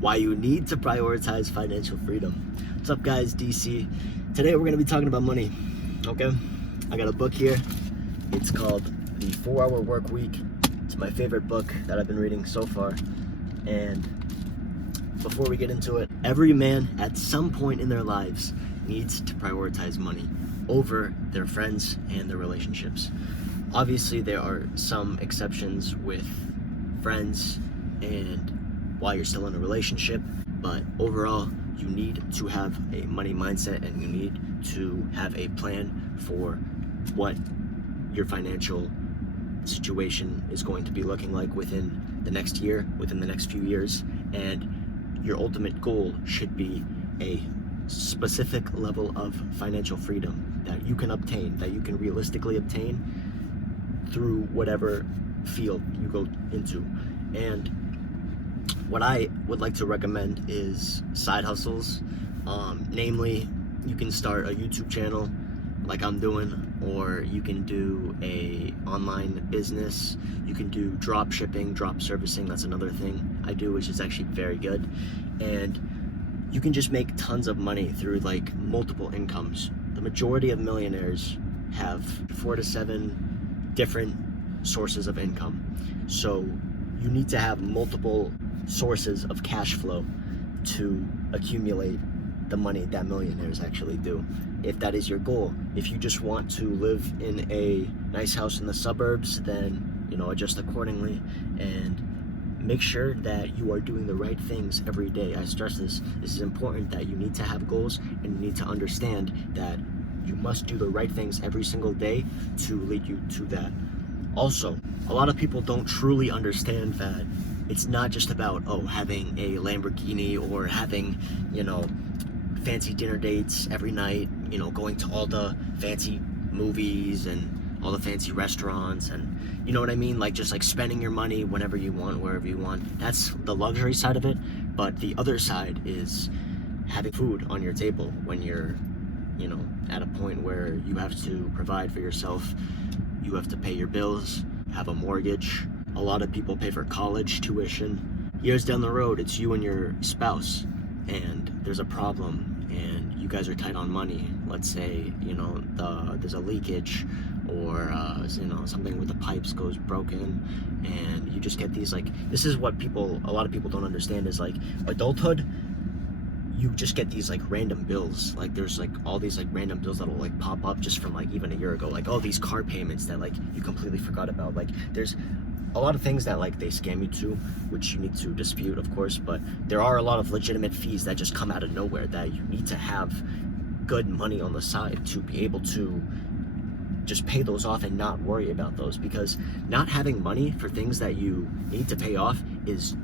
why you need to prioritize financial freedom. What's up, guys? DC. Today we're going to be talking about money. Okay, I got a book here. It's called The 4-Hour Work Week. It's my favorite book that I've been reading so far. And before we get into it, every man at some point in their lives needs to prioritize money over their friends and their relationships. Obviously, there are some exceptions with friends and while you're still in a relationship, but overall, you need to have a money mindset and you need to have a plan for what your financial situation is going to be looking like within the next year, within the next few years, and your ultimate goal should be a specific level of financial freedom that you can obtain, that you can realistically obtain through whatever field you go into. And what I would like to recommend is side hustles. Namely, you can start a YouTube channel like I'm doing, or you can do a online business. You can do drop shipping, drop servicing. That's another thing I do, which is actually very good. And you can just make tons of money through like multiple incomes. The majority of millionaires have 4 to 7 different sources of income. So you need to have multiple sources of cash flow to accumulate the money that millionaires actually do. If that is your goal, if you just want to live in a nice house in the suburbs, then adjust accordingly and make sure that you are doing the right things every day. I stress this is important, that you need to have goals and you need to understand that you must do the right things every single day to lead you to that. Also, a lot of people don't truly understand that it's not just about having a Lamborghini or having fancy dinner dates every night, going to all the fancy movies and all the fancy restaurants, and you know what I mean, like just like spending your money whenever you want, wherever you want. That's the luxury side of it. But the other side is having food on your table when you're at a point where you have to provide for yourself. You have to pay your bills, have a mortgage. A lot of people pay for college tuition. Years down the road, it's you and your spouse, and there's a problem, and you guys are tight on money. Let's say, there's a leakage, or something with the pipes goes broken, and you just get these this is what a lot of people don't understand is adulthood. You just get these random bills. There's all these random bills that'll pop up just from even a year ago. These car payments that you completely forgot about. There's a lot of things that they scam you to, which you need to dispute, of course, but there are a lot of legitimate fees that just come out of nowhere that you need to have good money on the side to be able to just pay those off and not worry about those, because not having money for things that you need to pay off is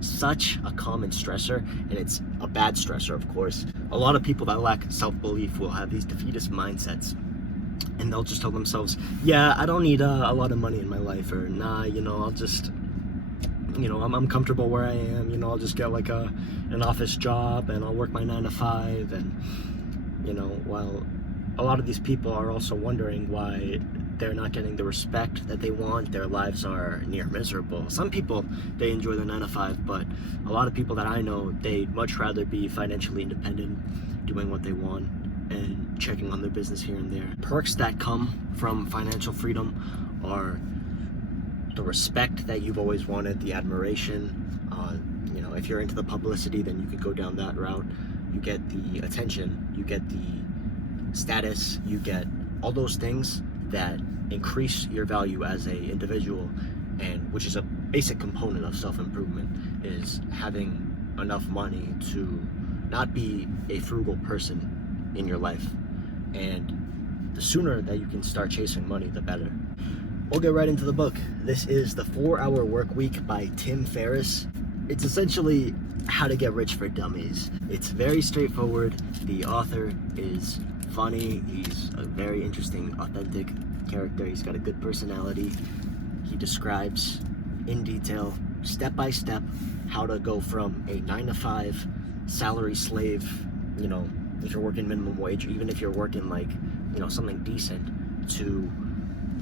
such a common stressor, and it's a bad stressor, of course. A lot of people that lack self-belief will have these defeatist mindsets, and they'll just tell themselves, yeah, I don't need a lot of money in my life, or nah, I'll just, I'm comfortable where I am, I'll just get an office job and I'll work my 9 to 5, and while a lot of these people are also wondering why they're not getting the respect that they want, their lives are near miserable. Some people, they enjoy their 9 to 5, but a lot of people that I know, they'd much rather be financially independent, doing what they want, and checking on their business here and there. Perks that come from financial freedom are the respect that you've always wanted, the admiration. If you're into the publicity, then you could go down that route. You get the attention, you get the status, you get all those things that increase your value as a individual, and which is a basic component of self-improvement, is having enough money to not be a frugal person in your life. And the sooner that you can start chasing money, the better. We'll get right into the book. This is The 4-Hour Work Week by Tim Ferris. It's essentially how to get rich for dummies. It's very straightforward. The author is funny. He's a very interesting, authentic character. He's got a good personality. He describes in detail, step by step, how to go from a 9 to 5 salary slave, if you're working minimum wage, or even if you're working something decent, to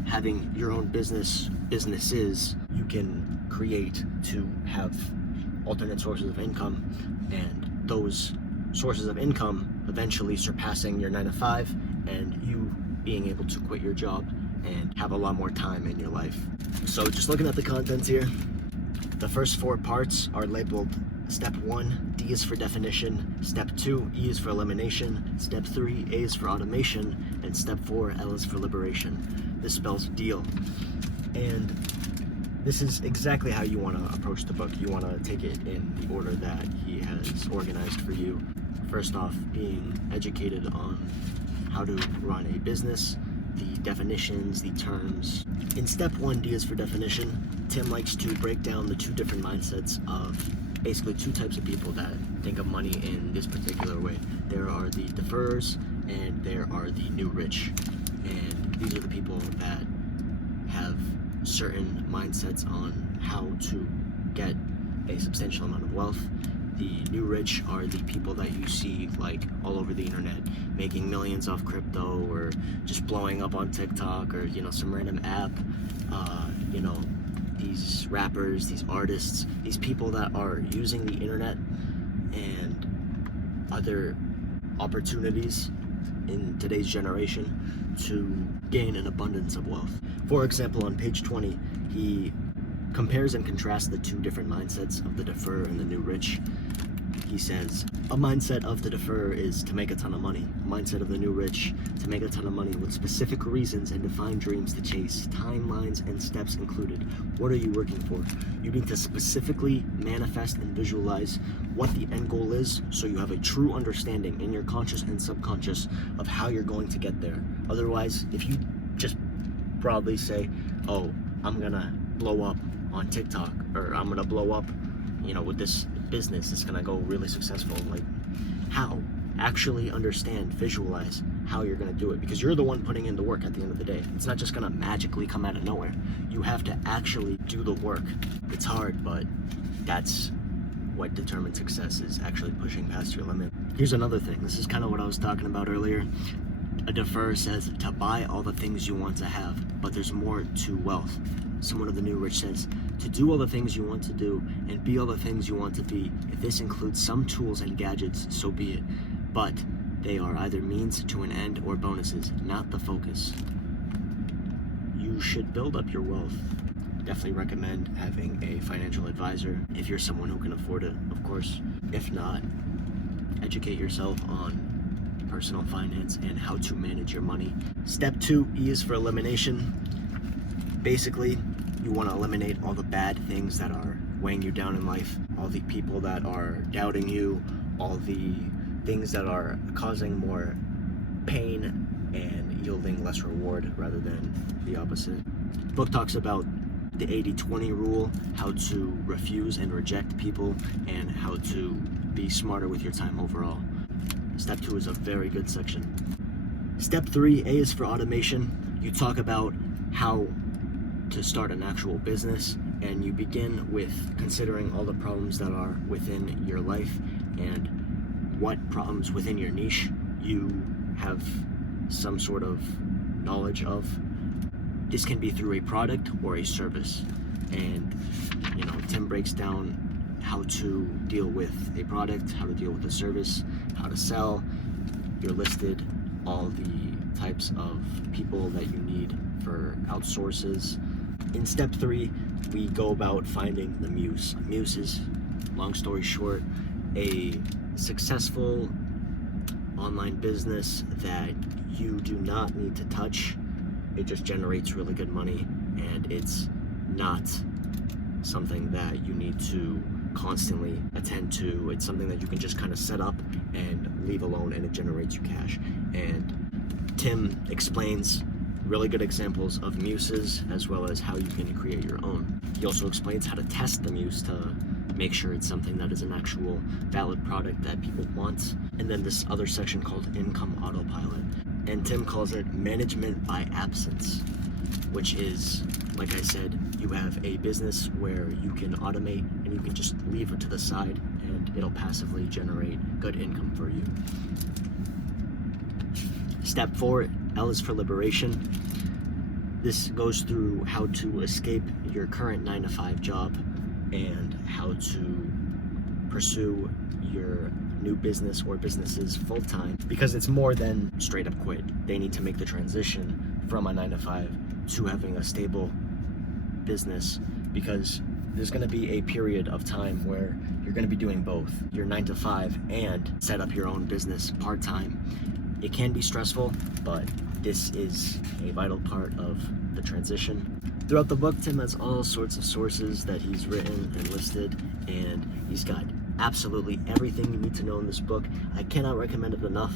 having your own businesses you can create to have alternate sources of income, and those sources of income eventually surpassing your 9 to 5 and you being able to quit your job and have a lot more time in your life. So just looking at the contents here, the first 4 parts are labeled Step 1, D is for definition, Step 2, E is for elimination, Step 3, A is for automation, and Step 4, L is for liberation. This spells deal. And this is exactly how you want to approach the book. You want to take it in the order that he has organized for you. First off, being educated on how to run a business, the definitions, the terms. In Step 1, D is for definition, Tim likes to break down the 2 different mindsets of basically 2 types of people that think of money in this particular way. There are the deferrers and there are the new rich. And these are the people that have certain mindsets on how to get a substantial amount of wealth. The new rich are the people that you see like all over the internet, making millions off crypto or just blowing up on TikTok or some random app. These rappers, these artists, these people that are using the internet and other opportunities in today's generation to gain an abundance of wealth. For example, on page 20, he compares and contrasts the 2 different mindsets of the deferrer and the new rich. He says, a mindset of the deferrer is to make a ton of money. A mindset of the new rich, to make a ton of money with specific reasons and defined dreams to chase, timelines and steps included. What are you working for? You need to specifically manifest and visualize what the end goal is so you have a true understanding in your conscious and subconscious of how you're going to get there. Otherwise, if you just broadly say, oh, I'm gonna blow up on TikTok, or I'm gonna blow up, with this business, it's gonna go really successful. Like, how? Actually understand, visualize how you're gonna do it, because you're the one putting in the work at the end of the day. It's not just gonna magically come out of nowhere. You have to actually do the work. It's hard, but that's what determines success, is actually pushing past your limit. Here's another thing. This is kind of what I was talking about earlier. A deferrer says to buy all the things you want to have, but there's more to wealth. Someone of the new rich says to do all the things you want to do and be all the things you want to be. If this includes some tools and gadgets, so be it. But they are either means to an end or bonuses, not the focus. You should build up your wealth. Definitely recommend having a financial advisor if you're someone who can afford it, of course. If not, educate yourself on personal finance and how to manage your money. Step 2, E is for elimination. Basically, you want to eliminate all the bad things that are weighing you down in life, all the people that are doubting you, all the things that are causing more pain and yielding less reward rather than the opposite. The book talks about the 80-20 rule, how to refuse and reject people, and how to be smarter with your time overall. Step 2 is a very good section. Step 3, A is for automation. You talk about how to start an actual business, and you begin with considering all the problems that are within your life and what problems within your niche you have some sort of knowledge of. This can be through a product or a service, and Tim breaks down how to deal with a product, how to deal with a service, how to sell. You're listed all the types of people that you need for outsources. In step 3, we go about finding the muse. A muse is, long story short, a successful online business that you do not need to touch. It just generates really good money, and it's not something that you need to constantly attend to. It's something that you can just kind of set up and leave alone, and it generates you cash. And Tim explains really good examples of muses, as well as how you can create your own. He also explains how to test the muse to make sure it's something that is an actual valid product that people want. And then this other section called Income Autopilot. And Tim calls it Management by Absence, which is, like I said, you have a business where you can automate and you can just leave it to the side and it'll passively generate good income for you. Step 4, L is for liberation. This goes through how to escape your current 9-to-5 job and how to pursue your new business or businesses full-time, because it's more than straight up quit. They need to make the transition from a 9-to-5 to having a stable business, because there's going to be a period of time where you're going to be doing both your 9-to-5 and set up your own business part-time. It can be stressful, but this is a vital part of the transition. Throughout the book, Tim has all sorts of sources that he's written and listed, and he's got absolutely everything you need to know in this book. I cannot recommend it enough.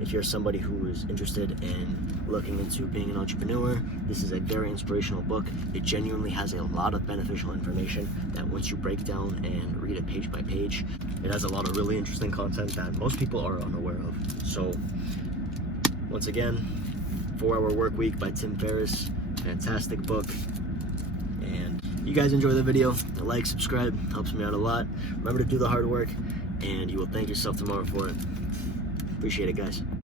If you're somebody who is interested in looking into being an entrepreneur, this is a very inspirational book. It genuinely has a lot of beneficial information that once you break down and read it page by page, it has a lot of really interesting content that most people are unaware of. So, once again, 4-Hour Work Week by Tim Ferris. Fantastic book. And you guys enjoy the video, like, subscribe, helps me out a lot. Remember to do the hard work, and you will thank yourself tomorrow for it. Appreciate it, guys.